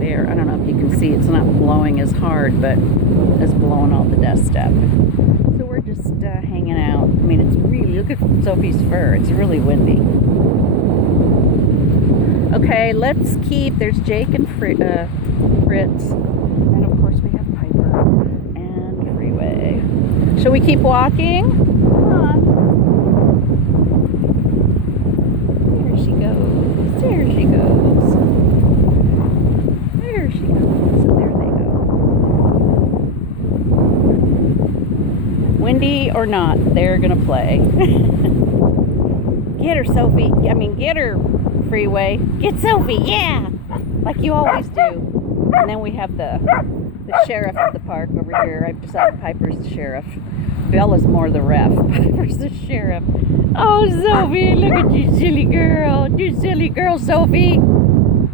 there. I don't know if you can see, it's not blowing as hard, but it's blowing all the dust up. So we're just hanging out. I mean, it's really, look at Sophie's fur. It's really windy. Okay, let's keep, there's Jake and Fritz. And of course we have Piper and Freeway. Shall we keep walking? Come on. There she goes. There she goes. There she goes. And there they go. Windy or not, they're gonna play. Get her, Sophie. I mean, get her, Freeway. Get Sophie, yeah! Like you always do. And then we have the sheriff of the park over here. I've decided Piper's the sheriff. Bella's more the ref. Piper's the sheriff. Oh, Sophie, look at you, silly girl. You silly girl, Sophie.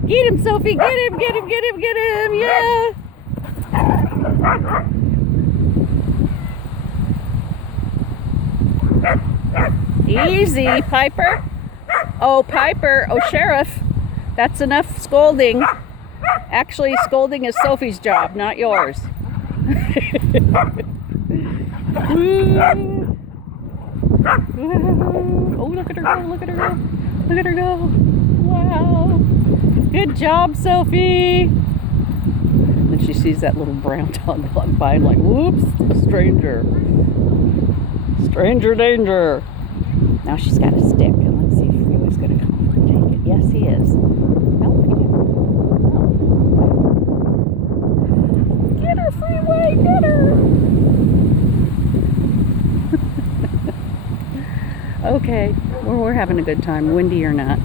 Get him, Sophie. Get him, get him, get him, get him. Yeah. Easy, Piper. Oh, Piper. Oh, Sheriff. That's enough scolding. Actually, scolding is Sophie's job, not yours. Oh, look at her go. Look at her go. Look at her go. Wow. Good job, Sophie. And she sees that little brown dog walk by and like, whoops, stranger. Stranger danger. Now she's got a stick, and let's see if Freeway's going to come over and take it. Yes, he is. No, he didn't. No. Get her, Freeway, get her. Okay, we're having a good time, windy or not.